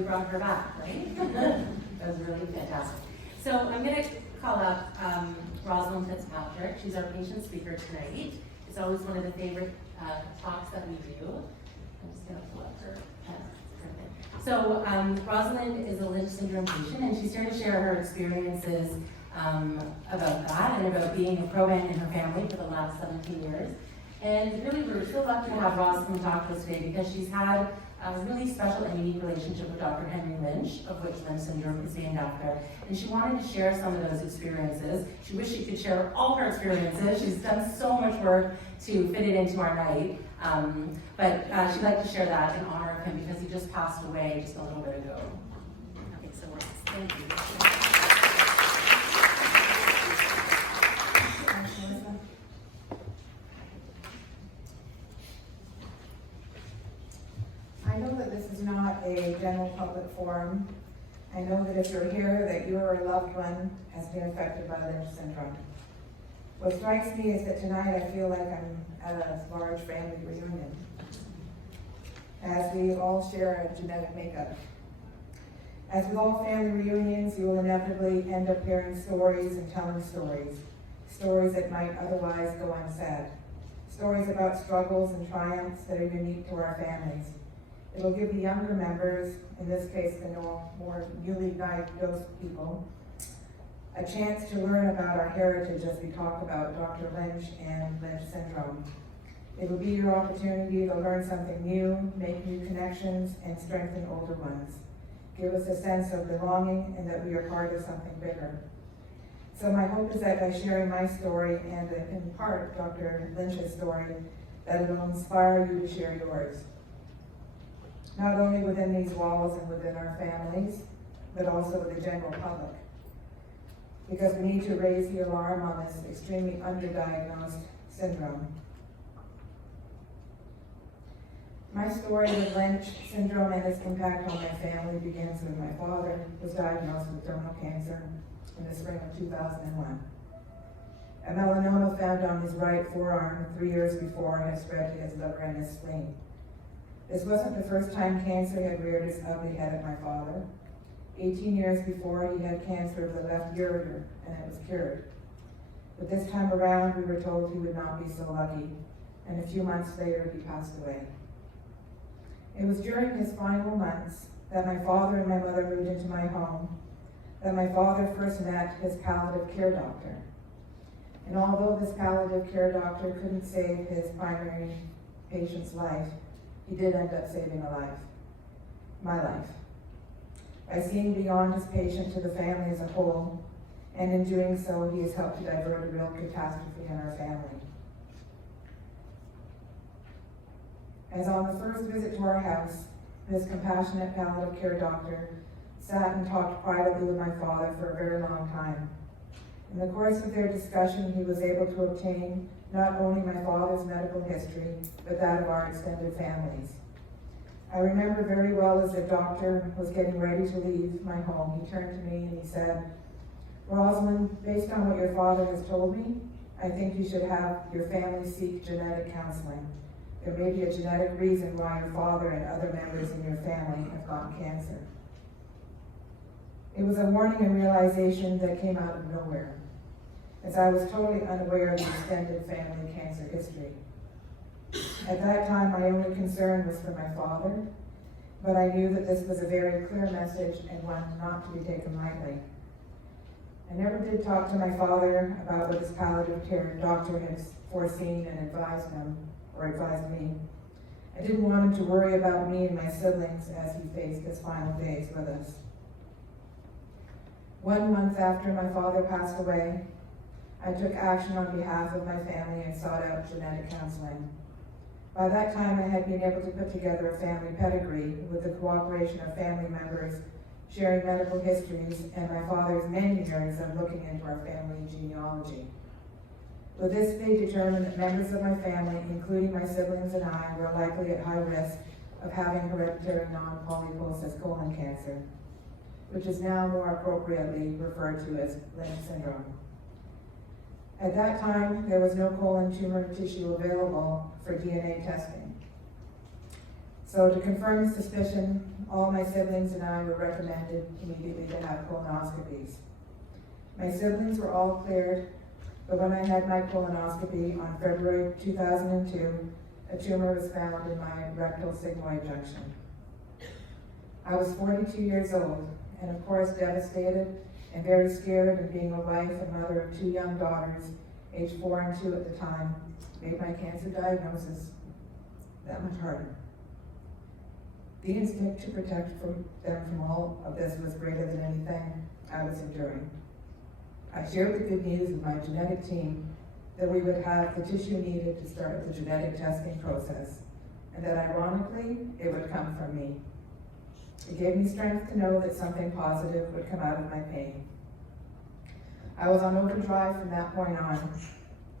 we brought her back, right? That was really fantastic. So I'm going to call up Rosalind Fitzpatrick. She's our patient speaker tonight. It's always one of the favorite talks that we do. I'm just going to pull up her. So Rosalind is a Lynch Syndrome patient, and she's here to share her experiences about that and about being a proband in her family for the last 17 years. And really, we're so lucky to have Rosalind talk to us today because she's had a really special and unique relationship with Dr. Henry Lynch, of which Lynch Syndrome is named after. And she wanted to share some of those experiences. She wished she could share all her experiences. She's done so much work to fit it into our night. But she'd like to share that in honor of him because he just passed away just a little bit ago. Okay, so thank you. I know that this is not a general public forum. I know that if you're here, that you or a loved one has been affected by Lynch syndrome. What strikes me is that tonight I feel like I'm at a large family reunion, as we all share a genetic makeup. As with all family reunions, you will inevitably end up hearing stories and telling stories that might otherwise go unsaid, stories about struggles and triumphs that are unique to our families. It will give the younger members, in this case the more newly diagnosed people, a chance to learn about our heritage as we talk about Dr. Lynch and Lynch syndrome. It will be your opportunity to learn something new, make new connections, and strengthen older ones. Give us a sense of belonging and that we are part of something bigger. So my hope is that by sharing my story and in part Dr. Lynch's story, that it will inspire you to share yours. Not only within these walls and within our families, but also with the general public. Because we need to raise the alarm on this extremely underdiagnosed syndrome. My story with Lynch syndrome and its impact on my family begins when my father was diagnosed with terminal cancer in the spring of 2001. A melanoma found on his right forearm 3 years before had spread to his liver and his spleen. This wasn't the first time cancer had reared its ugly head at my father. 18 years before, he had cancer of the left ureter, and it was cured. But this time around, we were told he would not be so lucky, and a few months later, he passed away. It was during his final months that my father and my mother moved into my home, that my father first met his palliative care doctor. And although this palliative care doctor couldn't save his primary patient's life, he did end up saving a life, my life, by seeing beyond his patient to the family as a whole, and in doing so, he has helped to divert a real catastrophe in our family. As on the first visit to our house, this compassionate palliative care doctor sat and talked privately with my father for a very long time. In the course of their discussion, he was able to obtain not only my father's medical history, but that of our extended families. I remember very well as the doctor was getting ready to leave my home, he turned to me and he said, "Rosalind, based on what your father has told me, I think you should have your family seek genetic counseling. There may be a genetic reason why your father and other members in your family have gotten cancer." It was a warning and realization that came out of nowhere, as I was totally unaware of the extended family cancer history. At that time, my only concern was for my father, but I knew that this was a very clear message and one not to be taken lightly. I never did talk to my father about what his palliative care doctor had foreseen and advised him, or advised me. I didn't want him to worry about me and my siblings as he faced his final days with us. 1 month after my father passed away, I took action on behalf of my family and sought out genetic counseling. By that time, I had been able to put together a family pedigree with the cooperation of family members sharing medical histories and my father's many years of looking into our family genealogy. With this, they determined that members of my family, including my siblings and I, were likely at high risk of having hereditary non-polyposis colon cancer, which is now more appropriately referred to as Lynch syndrome. At that time, there was no colon tumor tissue available for DNA testing. So to confirm the suspicion, all my siblings and I were recommended immediately to have colonoscopies. My siblings were all cleared, but when I had my colonoscopy on February 2002, a tumor was found in my rectal sigmoid junction. I was 42 years old, and of course devastated and very scared, and being a wife and mother of 2 young daughters, aged 4 and 2 at the time, made my cancer diagnosis that much harder. The instinct to protect them from all of this was greater than anything I was enduring. I shared the good news with my genetic team that we would have the tissue needed to start the genetic testing process, and that ironically, it would come from me. It gave me strength to know that something positive would come out of my pain. I was on overdrive from that point on,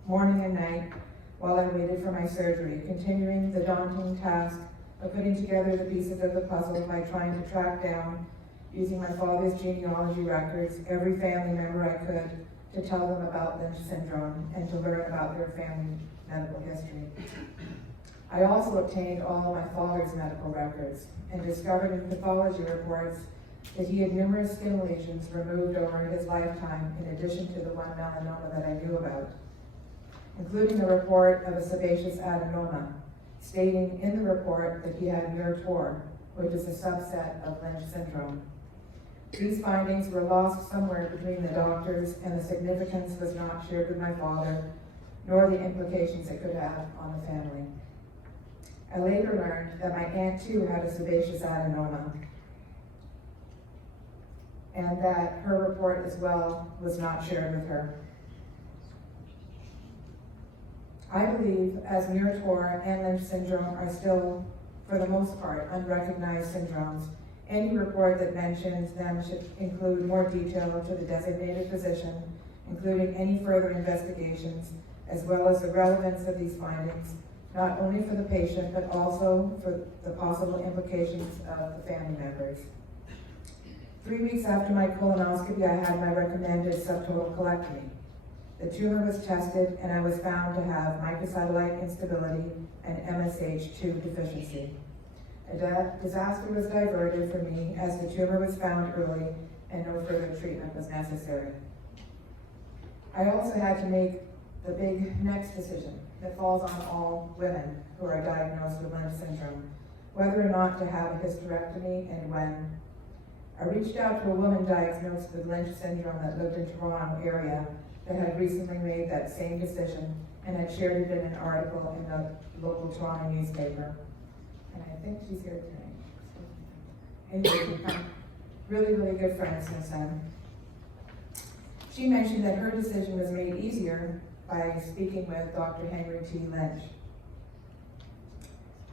morning and night, while I waited for my surgery, continuing the daunting task of putting together the pieces of the puzzle by trying to track down, using my father's genealogy records, every family member I could to tell them about Lynch syndrome and to learn about their family medical history. I also obtained all of my father's medical records and discovered in pathology reports that he had numerous skin lesions removed over his lifetime in addition to the one melanoma that I knew about, including the report of a sebaceous adenoma, stating in the report that he had Muir-Torr, which is a subset of Lynch syndrome. These findings were lost somewhere between the doctors, and the significance was not shared with my father, nor the implications it could have on the family. I later learned that my aunt too had a sebaceous adenoma, and that her report as well was not shared with her. I believe, as Muir-Torr and Lynch syndrome are still, for the most part, unrecognized syndromes, any report that mentions them should include more detail to the designated physician, including any further investigations, as well as the relevance of these findings, not only for the patient, but also for the possible implications of the family members. 3 weeks after my colonoscopy, I had my recommended subtotal colectomy. The tumor was tested, and I was found to have microsatellite instability and MSH2 deficiency. A disaster was diverted for me as the tumor was found early and no further treatment was necessary. I also had to make the big next decision that falls on all women who are diagnosed with Lynch syndrome, whether or not to have a hysterectomy and when. I reached out to a woman diagnosed with Lynch syndrome that lived in Toronto area that had recently made that same decision and had shared it in an article in the local Toronto newspaper. And I think she's here tonight. Anyway, we've become really, really good friends since then. She mentioned that her decision was made easier by speaking with Dr. Henry T Lynch.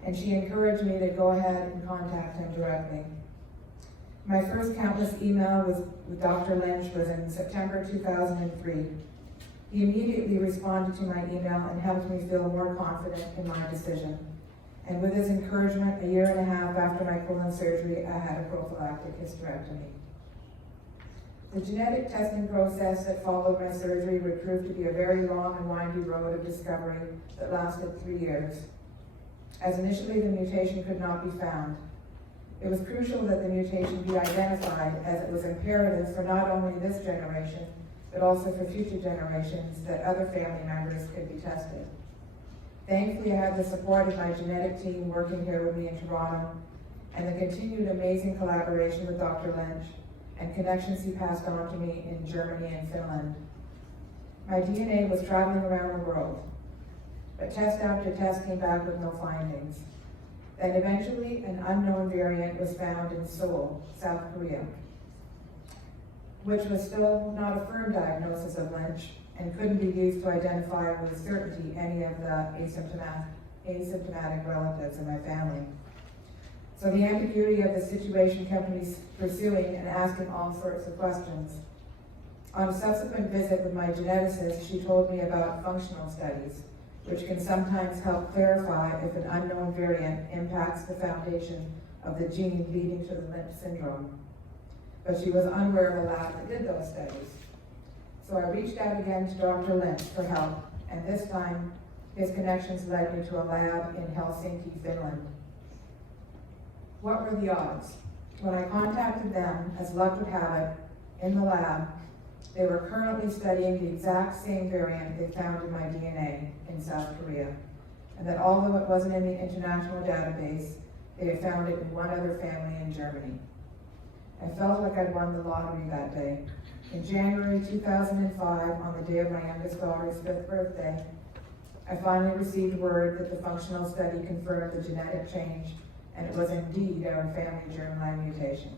And she encouraged me to go ahead and contact him directly. My first countless email with Dr. Lynch was in September 2003. He immediately responded to my email and helped me feel more confident in my decision. And with his encouragement, a year and a half after my colon surgery, I had a prophylactic hysterectomy. The genetic testing process that followed my surgery would prove to be a very long and windy road of discovery that lasted 3 years, as initially the mutation could not be found. It was crucial that the mutation be identified, as it was imperative for not only this generation, but also for future generations, that other family members could be tested. Thankfully, I had the support of my genetic team working here with me in Toronto, and the continued amazing collaboration with Dr. Lynch, and connections he passed on to me in Germany and Finland. My DNA was traveling around the world, but test after test came back with no findings. Then eventually, an unknown variant was found in Seoul, South Korea, which was still not a firm diagnosis of Lynch and couldn't be used to identify with certainty any of the asymptomatic relatives in my family. So the ambiguity of the situation kept me pursuing and asking all sorts of questions. On a subsequent visit with my geneticist, she told me about functional studies, which can sometimes help clarify if an unknown variant impacts the foundation of the gene leading to the Lynch syndrome. But she was unaware of a lab that did those studies. So I reached out again to Dr. Lynch for help, and this time his connections led me to a lab in Helsinki, Finland. What were the odds? When I contacted them, as luck would have it, in the lab, they were currently studying the exact same variant they found in my DNA in South Korea, and that although it wasn't in the international database, they had found it in one other family in Germany. I felt like I'd won the lottery that day. In January 2005, on the day of my youngest daughter's 5th birthday, I finally received word that the functional study confirmed the genetic change, and it was indeed our family germline mutation.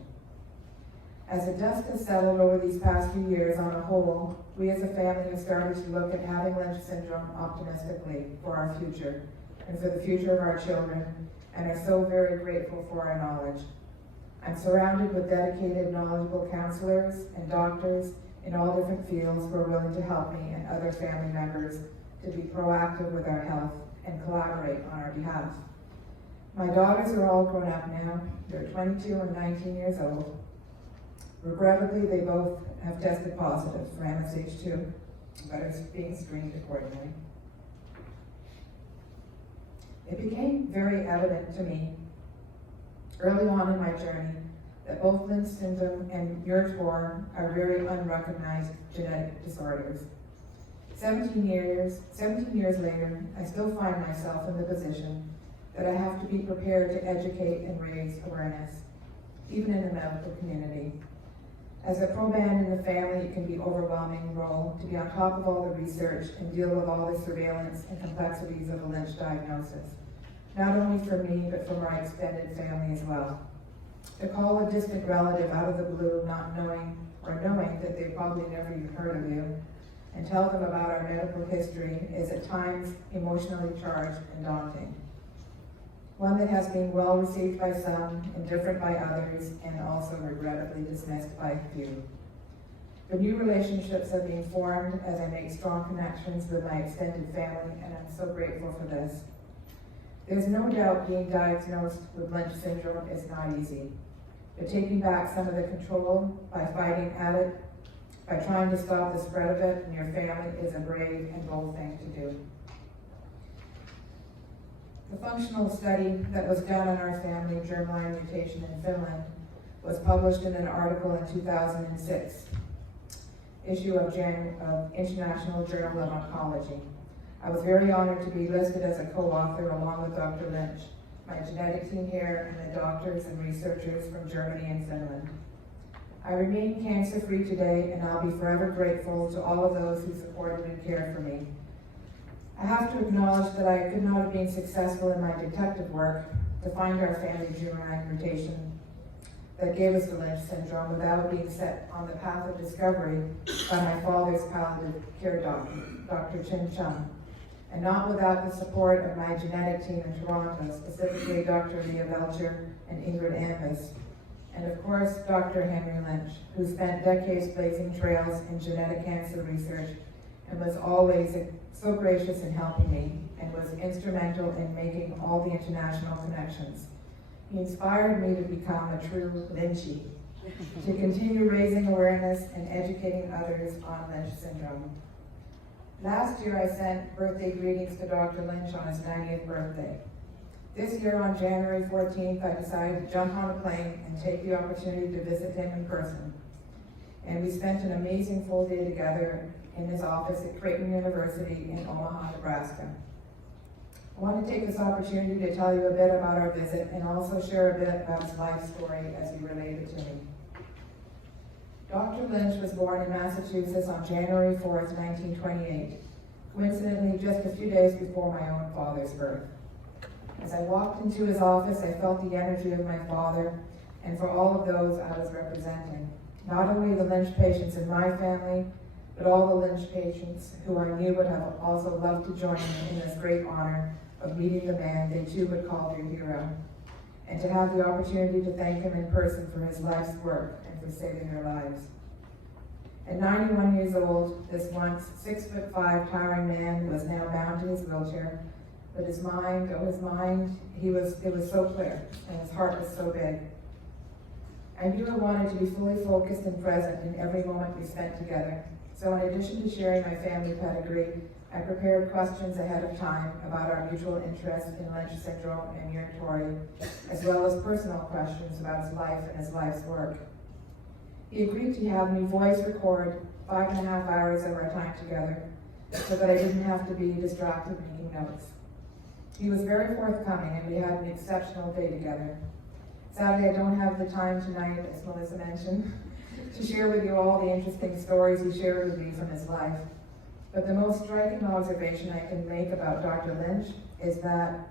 As the dust has settled over these past few years on a whole, we as a family have started to look at having Lynch syndrome optimistically for our future and for the future of our children, and are so very grateful for our knowledge. I'm surrounded with dedicated, knowledgeable counselors and doctors in all different fields who are willing to help me and other family members to be proactive with our health and collaborate on our behalf. My daughters are all grown up now. They're 22 and 19 years old. Regrettably, they both have tested positive for MSH2, but are being screened accordingly. It became very evident to me early on in my journey that both Lynch syndrome and URT4 are very unrecognized genetic disorders. 17 years later, I still find myself in the position that I have to be prepared to educate and raise awareness, even in the medical community. As a proband in the family, it can be an overwhelming role to be on top of all the research and deal with all the surveillance and complexities of a Lynch diagnosis, not only for me, but for my extended family as well. To call a distant relative out of the blue, not knowing or knowing that they probably never even heard of you, and tell them about our medical history is at times emotionally charged and daunting. One that has been well received by some, indifferent by others, and also regrettably dismissed by a few. But new relationships are being formed as I make strong connections with my extended family, and I'm so grateful for this. There's no doubt being diagnosed with Lynch syndrome is not easy, but taking back some of the control by fighting at it, by trying to stop the spread of it in your family, is a brave and bold thing to do. The functional study that was done on our family germline mutation in Finland was published in an article in 2006 issue of International Journal of Oncology. I was very honored to be listed as a co-author along with Dr. Lynch, my genetic team here, and the doctors and researchers from Germany and Finland. I remain cancer-free today, and I'll be forever grateful to all of those who supported and cared for me. I have to acknowledge that I could not have been successful in my detective work to find our family germline mutation that gave us the Lynch syndrome without being set on the path of discovery by my father's palliative care doctor, Dr. Chin Chung, and not without the support of my genetic team in Toronto, specifically Dr. Leah Belcher and Ingrid Ambus, and of course Dr. Henry Lynch, who spent decades blazing trails in genetic cancer research and was always so gracious in helping me and was instrumental in making all the international connections. He inspired me to become a true Lynchie, to continue raising awareness and educating others on Lynch syndrome. Last year I sent birthday greetings to Dr. Lynch on his 90th birthday. This year on January 14th, I decided to jump on a plane and take the opportunity to visit him in person. And we spent an amazing full day together in his office at Creighton University in Omaha, Nebraska. I want to take this opportunity to tell you a bit about our visit and also share a bit about his life story as he related to me. Dr. Lynch was born in Massachusetts on January 4th, 1928, coincidentally just a few days before my own father's birth. As I walked into his office, I felt the energy of my father and for all of those I was representing. Not only the Lynch patients in my family, but all the Lynch patients who I knew would have also loved to join me in this great honor of meeting the man they too would call their hero, and to have the opportunity to thank him in person for his life's work and for saving their lives. At 91 years old, this once 6'5" towering man was now bound to his wheelchair, but it was so clear, and his heart was so big. I knew I wanted to be fully focused and present in every moment we spent together. So in addition to sharing my family pedigree, I prepared questions ahead of time about our mutual interest in Lynch Syndrome and Tori, as well as personal questions about his life and his life's work. He agreed to have me voice record 5.5 hours of our time together so that I didn't have to be distracted making notes. He was very forthcoming and we had an exceptional day together. Sadly, I don't have the time tonight, as Melissa mentioned, to share with you all the interesting stories he shared with me from his life. But the most striking observation I can make about Dr. Lynch is that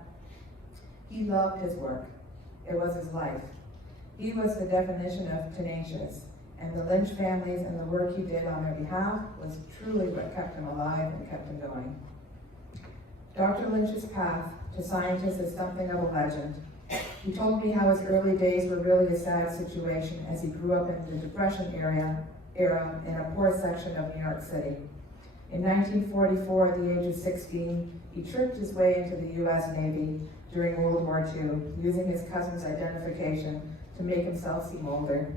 he loved his work. It was his life. He was the definition of tenacious, and the Lynch families and the work he did on their behalf was truly what kept him alive and kept him going. Dr. Lynch's path to scientist is something of a legend. He told me how his early days were really a sad situation as he grew up in the Depression era in a poor section of New York City. In 1944, at the age of 16, he tricked his way into the U.S. Navy during World War II, using his cousin's identification to make himself seem older.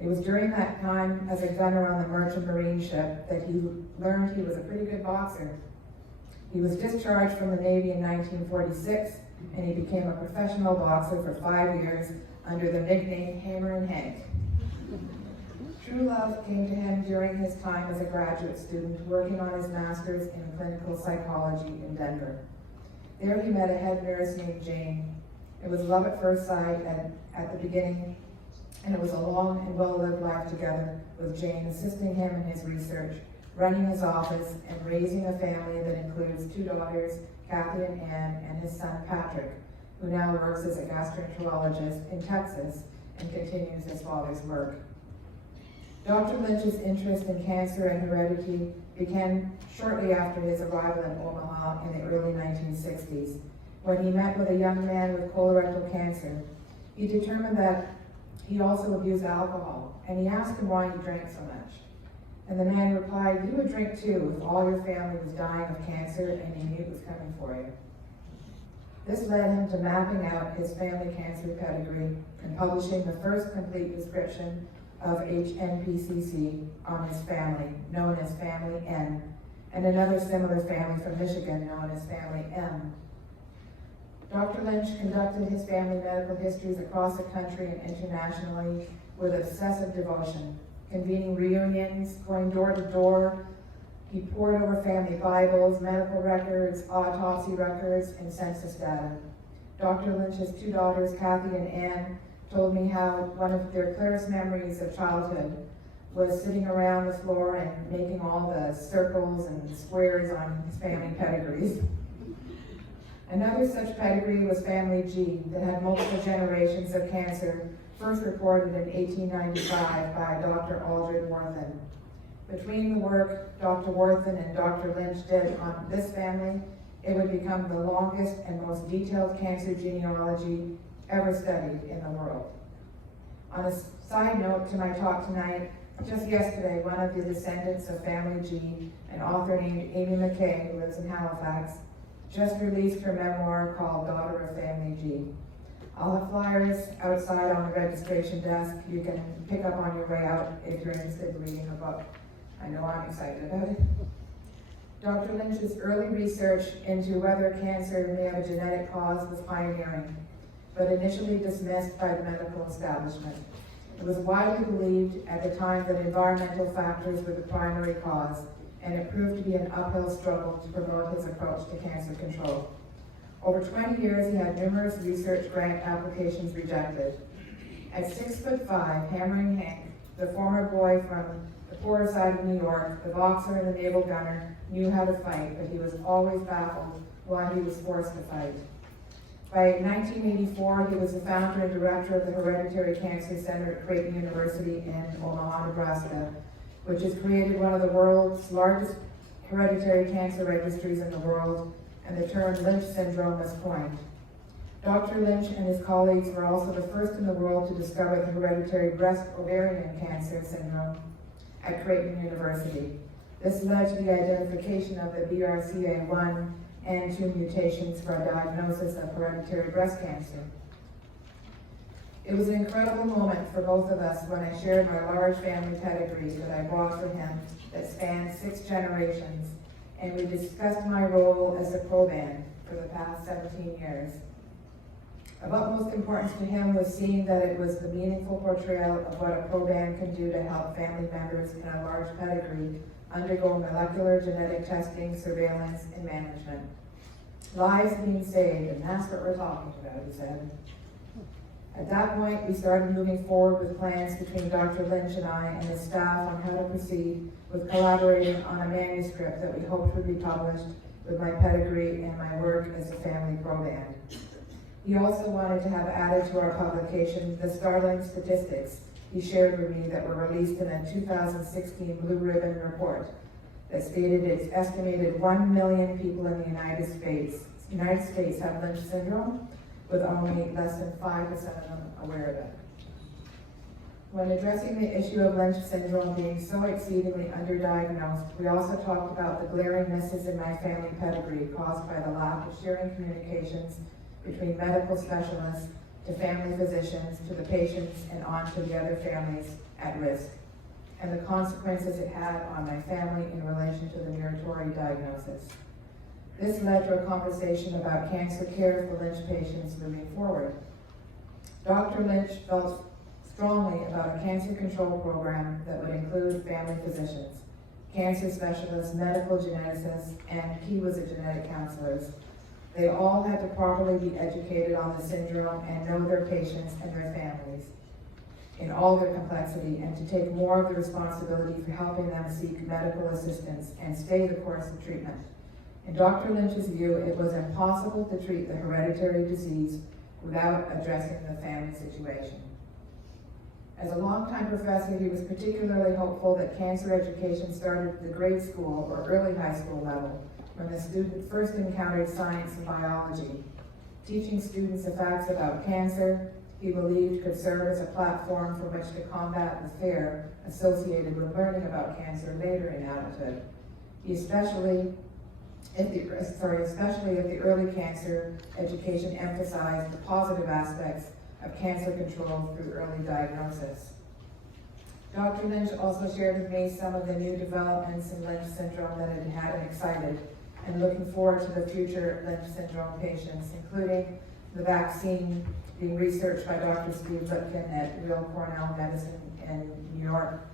It was during that time as a gunner on the merchant marine ship that he learned he was a pretty good boxer. He was discharged from the Navy in 1946, and he became a professional boxer for 5 years under the nickname Hammer and Hank. True love came to him during his time as a graduate student working on his master's in clinical psychology in Denver. There he met a head nurse named Jane. It was love at first sight at the beginning, and it was a long and well-lived life together with Jane assisting him in his research, running his office, and raising a family that includes 2 daughters, Kathy and Ann, and his son Patrick, who now works as a gastroenterologist in Texas and continues his father's work. Dr. Lynch's interest in cancer and heredity began shortly after his arrival in Omaha in the early 1960s, when he met with a young man with colorectal cancer. He determined that he also abused alcohol, and he asked him why he drank so much. And the man replied, "You would drink too if all your family was dying of cancer and you knew it was coming for you." This led him to mapping out his family cancer pedigree and publishing the first complete description of HNPCC on his family, known as Family N, and another similar family from Michigan known as Family M. Dr. Lynch conducted his family medical histories across the country and internationally with obsessive devotion, convening reunions, going door to door. He pored over family Bibles, medical records, autopsy records, and census data. Dr. Lynch's 2 daughters, Kathy and Ann, told me how one of their clearest memories of childhood was sitting around the floor and making all the circles and squares on his family pedigrees. Another such pedigree was Family G, that had multiple generations of cancer, first reported in 1895 by Dr. Aldred Worthen. Between the work Dr. Worthen and Dr. Lynch did on this family, it would become the longest and most detailed cancer genealogy ever studied in the world. On a side note to my talk tonight, just yesterday, one of the descendants of Family G, an author named Amy McKay, who lives in Halifax, just released her memoir called Daughter of Family G. I'll have flyers outside on the registration desk you can pick up on your way out if you're interested in reading the book. I know I'm excited about it. Dr. Lynch's early research into whether cancer may have a genetic cause was pioneering, but initially dismissed by the medical establishment. It was widely believed at the time that environmental factors were the primary cause, and it proved to be an uphill struggle to promote his approach to cancer control. Over 20 years, he had numerous research grant applications rejected. At 6'5", Hammering Hank, the former boy from the poorer side of New York, the boxer and the naval gunner, knew how to fight, but he was always baffled why he was forced to fight. By 1984, he was the founder and director of the Hereditary Cancer Center at Creighton University in Omaha, Nebraska, which has created one of the world's largest hereditary cancer registries in the world, and the term Lynch Syndrome was coined. Dr. Lynch and his colleagues were also the first in the world to discover the hereditary breast ovarian cancer syndrome at Creighton University. This led to the identification of the BRCA1 and 2 mutations for a diagnosis of hereditary breast cancer. It was an incredible moment for both of us when I shared my large family pedigree that I brought for him that spanned 6 generations and we discussed my role as a proband for the past 17 years. Of utmost importance to him was seeing that it was the meaningful portrayal of what a proband can do to help family members in a large pedigree undergo molecular genetic testing, surveillance, and management. Lives being saved, and that's what we're talking about, he said. At that point, we started moving forward with plans between Dr. Lynch and I and his staff on how to proceed with collaborating on a manuscript that we hoped would be published with my pedigree and my work as a family proband. He also wanted to have added to our publication the startling statistics he shared with me that were released in a 2016 Blue Ribbon report that stated it's estimated 1 million people in the United States have Lynch syndrome, with only less than 5% of them aware of it. When addressing the issue of Lynch syndrome being so exceedingly underdiagnosed, we also talked about the glaring misses in my family pedigree caused by the lack of sharing communications between medical specialists to family physicians, to the patients, and on to the other families at risk, and the consequences it had on my family in relation to the Muratori diagnosis. This led to a conversation about cancer care for Lynch patients moving forward. Dr. Lynch felt strongly about a cancer control program that would include family physicians, cancer specialists, medical geneticists, and he was a genetic counselors. They all had to properly be educated on the syndrome and know their patients and their families in all their complexity, and to take more of the responsibility for helping them seek medical assistance and stay the course of treatment. In Dr. Lynch's view, it was impossible to treat the hereditary disease without addressing the family situation. As a longtime professor, he was particularly hopeful that cancer education started at the grade school or early high school level, when the student first encountered science and biology. Teaching students the facts about cancer, he believed, could serve as a platform from which to combat the fear associated with learning about cancer later in adulthood. Especially if the early cancer education emphasized the positive aspects of cancer control through early diagnosis. Dr. Lynch also shared with me some of the new developments in Lynch syndrome that had him excited and looking forward to the future Lynch syndrome patients, including the vaccine being researched by Dr. Steve Lipkin at Real Cornell Medicine in New York,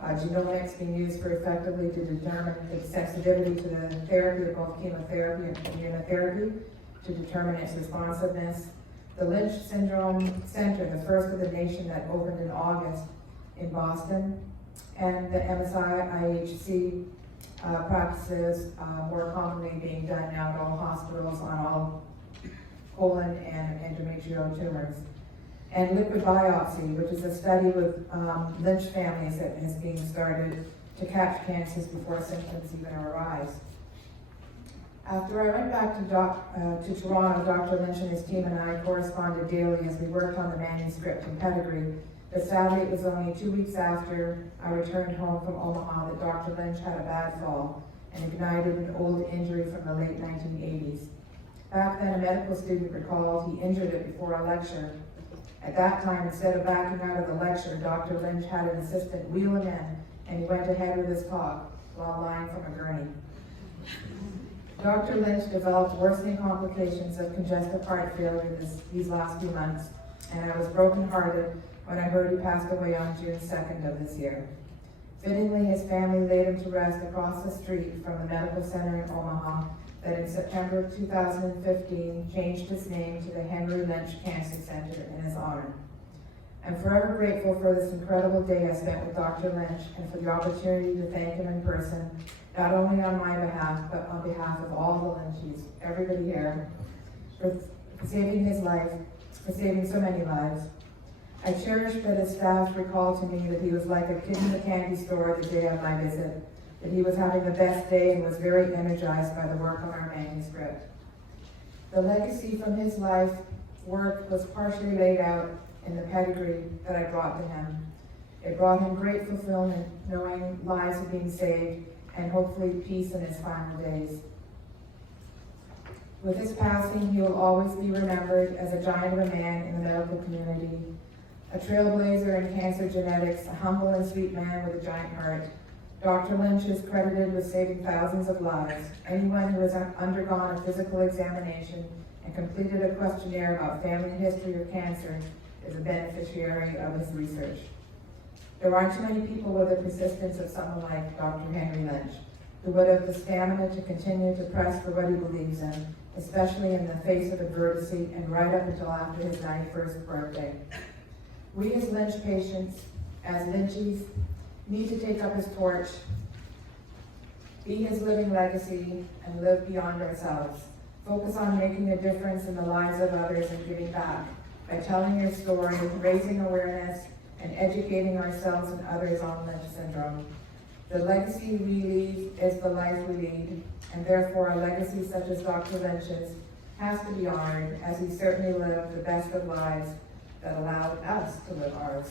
genomics being used for effectively to determine its sensitivity to the therapy of both chemotherapy and immunotherapy, to determine its responsiveness. The Lynch Syndrome Center, the first of the nation that opened in August in Boston, and the MSI-IHC practices more commonly being done now at all hospitals on all colon and endometrial tumors. And liquid biopsy, which is a study with Lynch families that is being started to catch cancers before symptoms even arise. After I went back to Toronto, Dr. Lynch and his team and I corresponded daily as we worked on the manuscript and pedigree, but sadly it was only 2 weeks after I returned home from Omaha that Dr. Lynch had a bad fall and ignited an old injury from the late 1980s. Back then, a medical student recalled he injured it before a lecture. At that time, instead of backing out of the lecture, Dr. Lynch had an assistant wheel him in, and he went ahead with his talk while lying from a gurney. Dr. Lynch developed worsening complications of congestive heart failure these last few months, and I was brokenhearted when I heard he passed away on June 2nd of this year. Fittingly, his family laid him to rest across the street from the medical center in Omaha that in September of 2015 changed its name to the Henry Lynch Cancer Center in his honor. I'm forever grateful for this incredible day I spent with Dr. Lynch and for the opportunity to thank him in person, not only on my behalf, but on behalf of all the Lynchies, everybody here, for saving his life, for saving so many lives. I cherish that his staff recalled to me that he was like a kid in the candy store the day of my visit, that he was having the best day and was very energized by the work on our manuscript. The legacy from his life work was partially laid out in the pedigree that I brought to him. It brought him great fulfillment, knowing lives are being saved and hopefully peace in his final days. With his passing, he will always be remembered as a giant of a man in the medical community, a trailblazer in cancer genetics, a humble and sweet man with a giant heart, Dr. Lynch is credited with saving thousands of lives. Anyone who has undergone a physical examination and completed a questionnaire about family history of cancer is a beneficiary of his research. There aren't too many people with the persistence of someone like Dr. Henry Lynch, who would have the stamina to continue to press for what he believes in, especially in the face of adversity and right up until after his 91st birthday. We as Lynch patients, as Lynchies, need to take up his torch, be his living legacy, and live beyond ourselves. Focus on making a difference in the lives of others and giving back by telling your story, raising awareness, and educating ourselves and others on Lynch syndrome. The legacy we leave is the life we lead, and therefore a legacy such as Dr. Lynch's has to be honored, as he certainly lived the best of lives that allowed us to live ours.